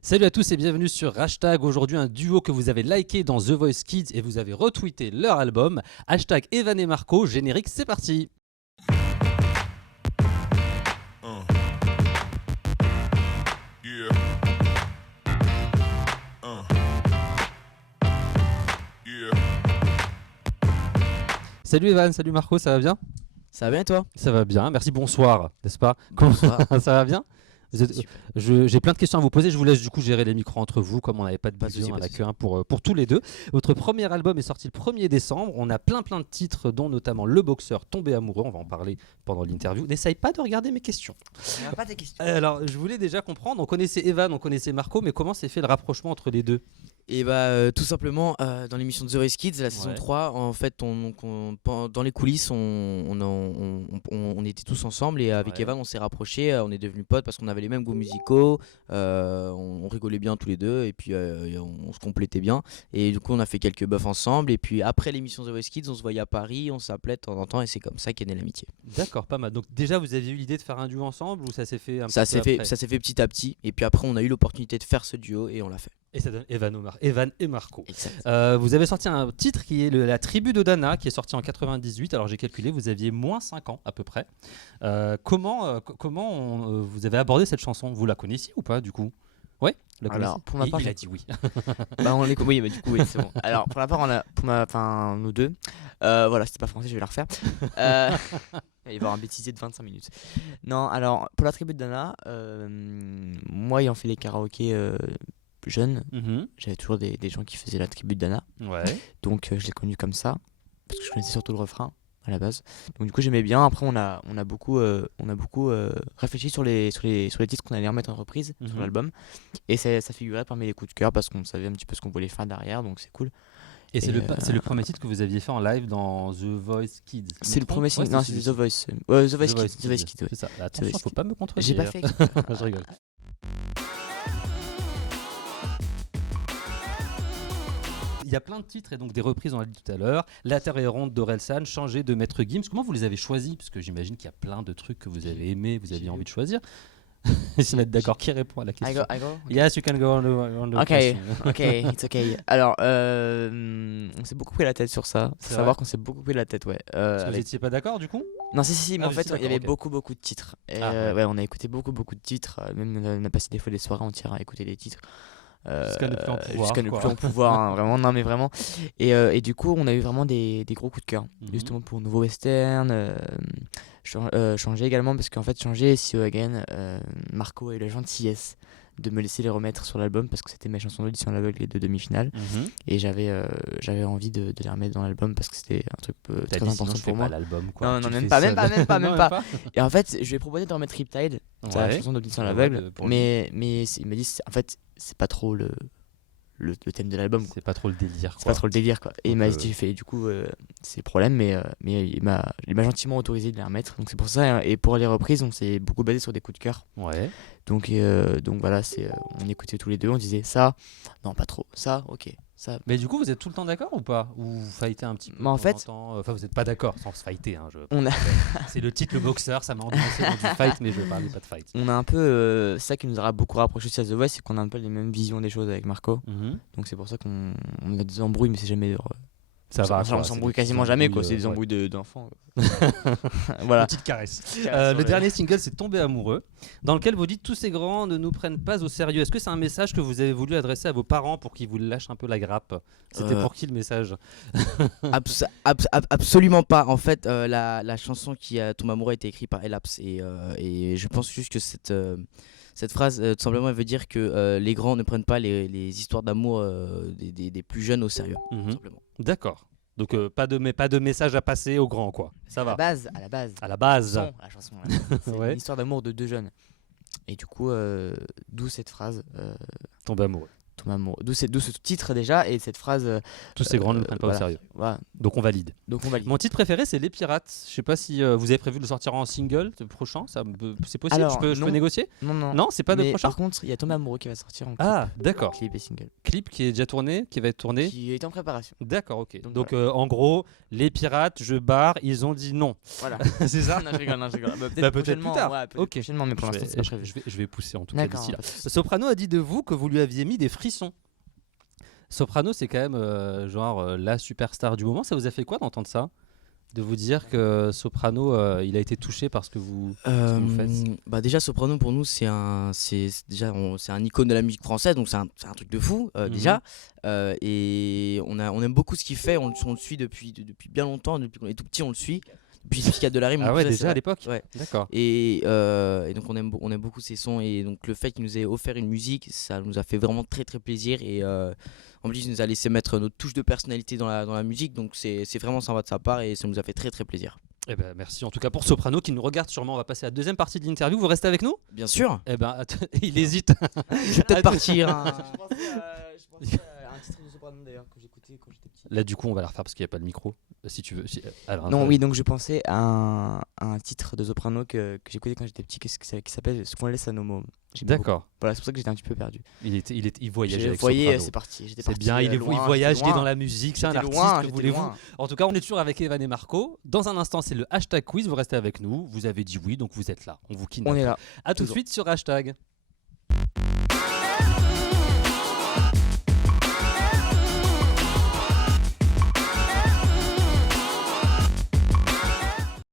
Salut à tous et bienvenue sur Hashtag. Aujourd'hui un duo que vous avez liké dans The Voice Kids et vous avez retweeté leur album. Hashtag Evan et Marco, générique, c'est parti. Yeah. Yeah. Salut Evan, salut Marco, ça va bien? Ça va bien et toi? Ça va bien, merci, bonsoir, n'est-ce pas? Bonsoir. Ça va bien? J'ai plein de questions à vous poser, je vous laisse du coup gérer les micros entre vous, comme on n'avait pas de Pas de bouillon, souci, on pas a de que un pour tous les deux. Votre premier album est sorti le 1er décembre, on a plein de titres, dont notamment Le Boxeur, Tombé amoureux, on va en parler pendant l'interview. N'essaye pas de regarder mes questions. Il n'y a pas de questions. Alors, je voulais déjà comprendre, on connaissait Evan, on connaissait Marco, mais comment s'est fait le rapprochement entre les deux? Et tout simplement, dans l'émission de The Voice Kids, la saison 3, en fait, dans les coulisses, on était tous ensemble et avec Evan, on s'est rapprochés, on est devenus potes parce qu'on avait les mêmes goûts musicaux, on rigolait bien tous les deux et puis on se complétait bien. Et du coup, on a fait quelques buffs ensemble et puis après l'émission The Voice Kids, on se voyait à Paris, on s'appelait de temps en temps et c'est comme ça qu'est née l'amitié. D'accord, pas mal. Donc déjà, vous aviez eu l'idée de faire un duo ensemble ou ça s'est fait Ça s'est fait petit à petit et puis après, on a eu l'opportunité de faire ce duo et on l'a fait. Et ça donne Evan et Marco. Exact. Vous avez sorti un titre qui est La Tribu de Dana, qui est sorti en 98. Alors j'ai calculé, vous aviez moins 5 ans à peu près. Comment vous avez abordé cette chanson? Vous la connaissiez ou pas du coup? Ouais. Alors pour ma part, il a dit oui. Oui, du coup oui, c'est bon. Alors pour la part, nous deux, voilà, c'était pas français, je vais la refaire. Il va y avoir un bêtisier de 25 minutes. Non, alors pour la tribu de Dana, moi ayant fait les karaokés plus jeune, j'avais toujours des gens qui faisaient la tribu de Dana. Ouais. Donc je l'ai connu comme ça parce que je connaissais surtout le refrain à la base. Donc du coup j'aimais bien. Après on a beaucoup réfléchi sur les titres qu'on allait remettre en reprise sur l'album et ça figurait parmi les coups de cœur parce qu'on savait un petit peu ce qu'on voulait faire derrière, donc c'est cool. Et c'est le premier titre que vous aviez fait en live dans The Voice Kids. C'est le premier titre. Non, c'est The Voice. The Voice Kids. C'est ça. Attention, faut pas me contredire. J'ai pas fait. Je rigole. Il y a plein de titres et donc des reprises, on l'a dit tout à l'heure. La Terre est ronde d'Orelsan, Changer de Maître Gims. Comment vous les avez choisis? Parce que j'imagine qu'il y a plein de trucs que vous avez aimés, vous aviez envie de choisir. Ils se mettent d'accord. Qui répond à la question? I go? Yes, you can go on the Okay, question. it's okay. Alors, on s'est beaucoup pris la tête sur ça. Faut savoir qu'on s'est beaucoup pris la tête, ouais. Parce que vous n'étiez pas d'accord du coup? Non, si, mais en fait, il y avait ok. beaucoup de titres. Et ouais. on a écouté beaucoup de titres. Même on a passé des fois des soirées entières à écouter des titres. Jusqu'à ne plus en pouvoir. Jusqu'à ne plus en pouvoir, hein, vraiment, non mais vraiment. Et du coup, on a eu vraiment des gros coups de cœur, justement pour Nouveau Western, Changer également, parce qu'en fait, Changer et See You Again, Marco a eu la gentillesse de me laisser les remettre sur l'album parce que c'était mes chansons d'audition à l'aveugle et de demi-finale. Et j'avais envie de les remettre dans l'album parce que c'était un truc très important pour moi. Pas l'album, quoi. Non, même pas. Et en fait, je lui ai proposé de remettre Riptide, la chanson d'audition à l'aveugle, mais il m'a dit en fait, c'est pas trop le thème de l'album. C'est pas trop le délire. C'est pas trop le délire, quoi. Et il m'a dit, du coup, c'est le problème, mais il m'a gentiment autorisé de les remettre. Donc c'est pour ça. Et pour les reprises, on s'est beaucoup basé sur des coups de cœur. Ouais. Donc voilà, on écoutait tous les deux, on disait ça, non pas trop, ça, ok, ça. Mais du coup, vous êtes tout le temps d'accord ou pas? Ou vous fightez un petit peu? Mais en fait, enfin, vous n'êtes pas d'accord sans se fighter. Hein, c'est le titre, le boxeur, ça m'a endommagé dans du fight, mais je ne parlais pas de fight. On a un peu, ça qui nous a beaucoup rapproché de The Voice, c'est qu'on a un peu les mêmes visions des choses avec Marco. Donc c'est pour ça qu'on a des embrouilles, mais c'est jamais. Ça va, on s'embrouille quasiment jamais, quoi. C'est des embrouilles d'enfants. Voilà. Petite caresse. Le dernier single, c'est Tombé amoureux, dans lequel vous dites tous ces grands ne nous prennent pas au sérieux. Est-ce que c'est un message que vous avez voulu adresser à vos parents pour qu'ils vous lâchent un peu la grappe? C'était pour qui le message? Absolument pas. En fait, la chanson qui a Tombé amoureux a été écrite par Elaps et je pense juste que cette phrase, tout simplement, elle veut dire que les grands ne prennent pas les histoires d'amour des plus jeunes au sérieux. Tout simplement. D'accord. Donc pas de message à passer aux grands, quoi. Ça va. À la base. La chanson, c'est une histoire d'amour de deux jeunes. Et du coup, d'où cette phrase. Tomber amoureux. Tomber amoureux. D'où ce titre déjà et cette phrase. Tous ces grands ne le prennent pas au voilà. sérieux. Voilà. Donc on valide. Donc on valide. Mon titre préféré, c'est Les Pirates. Je sais pas si vous avez prévu de le sortir en single le prochain. C'est possible. Alors, je peux non. négocier. Non. Non, c'est pas de Mais prochain. par contre, il y a Tomber amoureux qui va sortir en clip. Ah, d'accord. Clip et single. Clip qui est déjà tourné, qui va être tourné. Qui est en préparation. D'accord, ok. Donc, Donc en gros, les pirates, je barre, ils ont dit non. Voilà. C'est ça. non, je rigole. Bah, peut-être prochainement, plus tard. ouais, peut-être Ok. prochainement, mais pour Je l'instant, vais- c'est pas prévu. je vais pousser en tout cas D'accord. d'ici là. pas de souci. Soprano a dit de vous que vous lui aviez mis des frissons. Soprano, c'est quand même la superstar du moment. Ça vous a fait quoi d'entendre ça? De vous dire que Soprano, il a été touché par ce que vous faites? Bah déjà Soprano pour nous c'est un icône de la musique française, donc c'est un truc de fou déjà. Et on aime beaucoup ce qu'il fait, on le suit depuis bien longtemps, depuis qu'on est tout petit on le suit, depuis Psychiatre de la rime. Ah donc ouais, ça, déjà c'est- à l'époque. ouais. D'accord. Et donc on aime beaucoup ses sons, et donc le fait qu'il nous ait offert une musique, ça nous a fait vraiment très très plaisir. Et en plus il nous a laissé mettre notre touche de personnalité dans la musique, donc c'est vraiment sympa de sa part et ça nous a fait très très plaisir. Eh ben, merci en tout cas pour Soprano qui nous regarde sûrement. On va passer à la deuxième partie de l'interview. Vous restez avec nous? Bien sûr. Eh ben, il hésite. Je vais peut-être partir. hein. Je pensais à un titre de Soprano d'ailleurs que j'écoutais quand j'étais petit. Là, du coup, on va la refaire parce qu'il n'y a pas de micro. Si tu veux. Alors, Non, oui, donc je pensais à un titre de Soprano que j'écoutais quand j'étais petit, qui s'appelle Ce qu'on laisse à nos mômes. J'aimais beaucoup. D'accord. Voilà, c'est pour ça que j'étais un petit peu perdu. Il voyageait Vous avec voyez, Soprano. c'est parti. J'étais C'est parti, bien, il loin, voyage, j'étais il est loin. dans la musique, c'est un J'étais artiste, loin, que j'étais voulez-vous? loin. En tout cas, on est toujours avec Evan et Marco. Dans un instant, c'est le hashtag quiz, vous restez avec nous. Vous avez dit oui, donc vous êtes là. On vous kidnappe. On est là. À tout de toujours. suite sur hashtag.